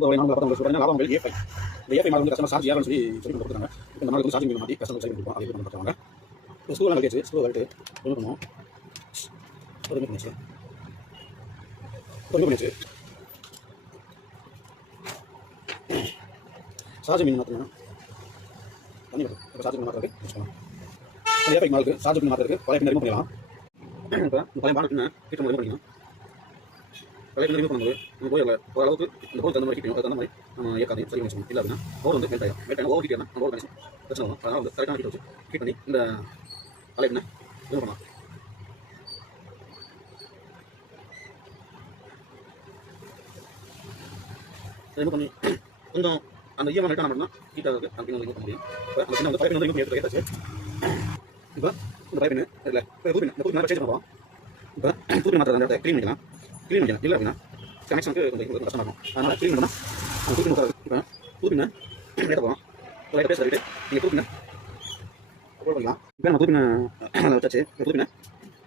இந்த ஒரு நாள் பார்த்தா உங்களுக்கு லாபம் ஏஃபை இந்த ஏஃபை மாடல் வந்து கஸ்டமர் சார்ஜ் ஏறணும்னு சொல்லி கொடுக்குறாங்க. இப்போ இந்த நாளைக்கு சார்ஜிங் மாட்டி கஸ்டமர் சைடு கொடுப்போம். அதே பண்ணி பார்த்தாங்க. ஸ்க்ரூ எல்லாம் கட்டிச்சு. ஸ்க்ரூ கட்டு பண்ணணும். ஒரு பண்ணிச்சு சார்ஜ் மீன் மாற்றினா தண்ணி வரும். இப்போ சார்ஜ் மாற்றுறதுக்கு வச்சுக்கலாம். ஏஃபை மாலுக்கு சார்ஜ் பண்ணி மாற்றுறதுக்கு பழைய பின் ரிமூவ் பண்ணலாம். இப்போ பழைய பாடத்துக்கு ஹீட்டர் ரிமூவ் பண்ணிக்கலாம். பழைய பின் ரிமூவ் பண்ணும்போது நம்ம போய் ஓரளவுக்கு இந்த போர் தகுந்த மாதிரி ஹீட் அதுக்கு மாதிரி நம்ம ஏற்காதையும் சரி வச்சுக்கணும். இல்லை அப்படின்னா போர் வந்து மெல்ட் ஆகிடும். மெல்ட் ஆகும் ஓவர் ஹீட் ஆனால் நம்ம ஓவர் கனெக்ஷன் பிரச்சனை வரும். அதனால் வந்து கரெக்டான ஹீட் வச்சு ஹீட் பண்ணி இந்த பழைய பின்னை ரிமூவ் பண்ணலாம். ரிமூவ் பண்ணி கொஞ்சம் அந்த ஈவன் லைட்டாக மட்டும் தான் ஹீட்டாக இருக்குது அந்த ரிமூவ் பண்ண முடியும். இப்போ அந்த பின்னை வந்து பழைய பின் ரிமூவ் பண்ணி ஏற்றாச்சு. இப்போ இந்த பழைய பின்னு இல்லை இப்போ புது பின்னை சேஞ்ச் பண்ணுவோம். இப்போ புது பின் மாற்ற அந்த க்ளீன் பண்ணிக்கலாம். இல்லை அப்படின்னா கனெக்ஷனுக்கு கொஞ்சம் கஷ்டமாக இருக்கும். அதனால் க்ளீன் பண்ணால் அந்த புது பின் உட்காரு. இப்போ புது பின்னை ஏற்ற போகிறோம். ஒரு லைட்டாக பேச சொல்லிட்டு நீங்கள் புது பின்னை அப்லோட் பண்ணிக்கலாம். இப்போ நம்ம புது பின்னை வச்சாச்சு. புது பின்னை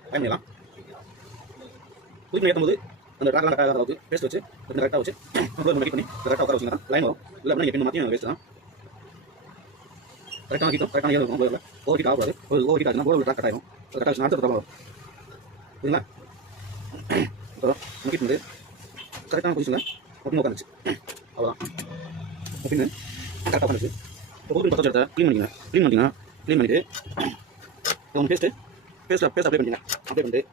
பயன் பண்ணிடலாம். புது பின்னை ஏற்றும் போது அந்த ட்ராக்லாம் கரெக்டாக அளவுக்கு பேஸ்ட் வச்சு கரெக்டாக வச்சு அப்லோட் பண்ணி கரெக்டாக உட்கார வச்சுங்கன்னா லைன் வரும். இல்லை அப்படின்னா நீங்கள் பின் மாற்றி வேஸ்ட் தான். கரெக்டான ஹீட்டும் கரெக்டான ஏறும் போதில் ஓவர் ஹீட் ஆகக்கூடாது. ஓவர் ஹீட் ஆச்சுன்னா போர்டு ட்ராக் கட் ஆகிடும். கரெக்டாக வச்சு அடுத்த ப்ராப்ளம் வரும். சரிங்களா? அப்புறம் நம்ம ஹீட் வந்து கரெக்டான பொசிஷனில் ஒட்டு உட்காந்துச்சு. அவ்வளோதான். பின்னு கரெக்டாக உட்காந்துச்சு. இப்போ புது பச்சை இடத்த க்ளீன் பண்ணிவிட்டு உங்கள் பேஸ்ட் அப்ளை பண்ணிங்க. அப்ளை பண்ணிட்டு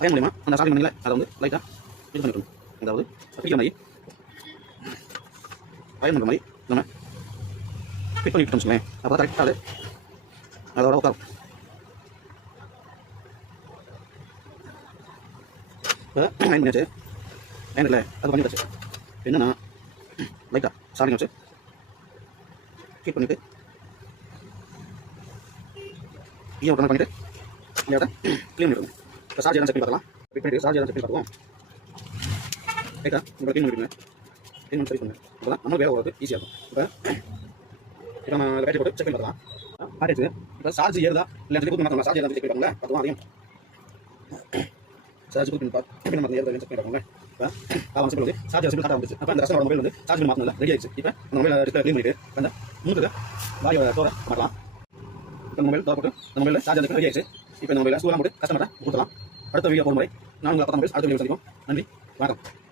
அயன் முடியுமா அந்த சார்ஜிங் பண்ணிங்களா அதை வந்து லைட்டாக இது பண்ணிக்கணும். அதாவது பிடிக்கிற மாதிரி அயன் பண்ணுற மாதிரி நம்ம ஃபிட் பண்ணி விட்டோம்னு சொல்லுவேன். அப்போ தான் கரெக்டாக அதோட உட்காரும். இப்போ அயன் பண்ணியாச்சு. அயன் இல்லை அது பண்ணியாச்சு. என்னென்னா லைட்டாக சார்ஜிங் வச்சு ஃபிட் பண்ணிவிட்டு ஈயம் ஒரு பண்ணிவிட்டு இந்த இடத்த க்ளீன் பண்ணிடுங்க. இப்போ சார்ஜ் எல்லாம் செக் பண்ணி பார்க்கலாம். ஃபிட் பண்ணிட்டு சார்ஜ் எல்லாம் செக் பண்ணி பார்ப்போம். ரைட்டா உங்களை க்ளீன் பண்ணிவிடுங்க. க்ளீன் பண்ணி சரி பண்ணுங்க. அப்போ தான் நம்ம வேலை போகிறது ஈஸியாக இருக்கும். இப்போ நம்ம பேட்டரி போட்டு செக் பண்ணி பார்க்கலாம். ஆகிடுச்சு. இப்போ சார்ஜ் ஏறுதா இல்லை சொல்லி மாற்றலாம். சார்ஜ் எல்லாம் செக் பண்ணி பார்க்கல பார்த்துலாம். அதையும் சார்ஜ் பண்ணி பார்த்து நம்ம ஏறுதா செக் பண்ணி பார்க்கோங்க. இப்போ காலம் செக் பண்ணி சார்ஜ் செக் பண்ணி வந்துச்சு. அப்போ அந்த கஸ்டமர் மொபைல் வந்து சார்ஜ் பண்ணி மாற்றல ரெடி ஆயிடுச்சு. இப்போ அந்த மொபைல் டிஸ்பிளே க்ளீன் பண்ணிட்டு அந்த முன்னுக்கு வாயோட டோரை மாட்டலாம். இப்போ மொபைல் டோர் போட்டு அந்த மொபைலில் சார்ஜ் ரெடி ஆயிடுச்சு. இப்போ இந்த மொபைலில் ஸ்கூலாம் போட்டு கஸ்டமரை கொடுக்கலாம். அடுத்த வீடியோ போடும்போது நான் உங்களை 10 அடுத்த வீடியோ சந்திப்போம். நன்றி, வணக்கம்.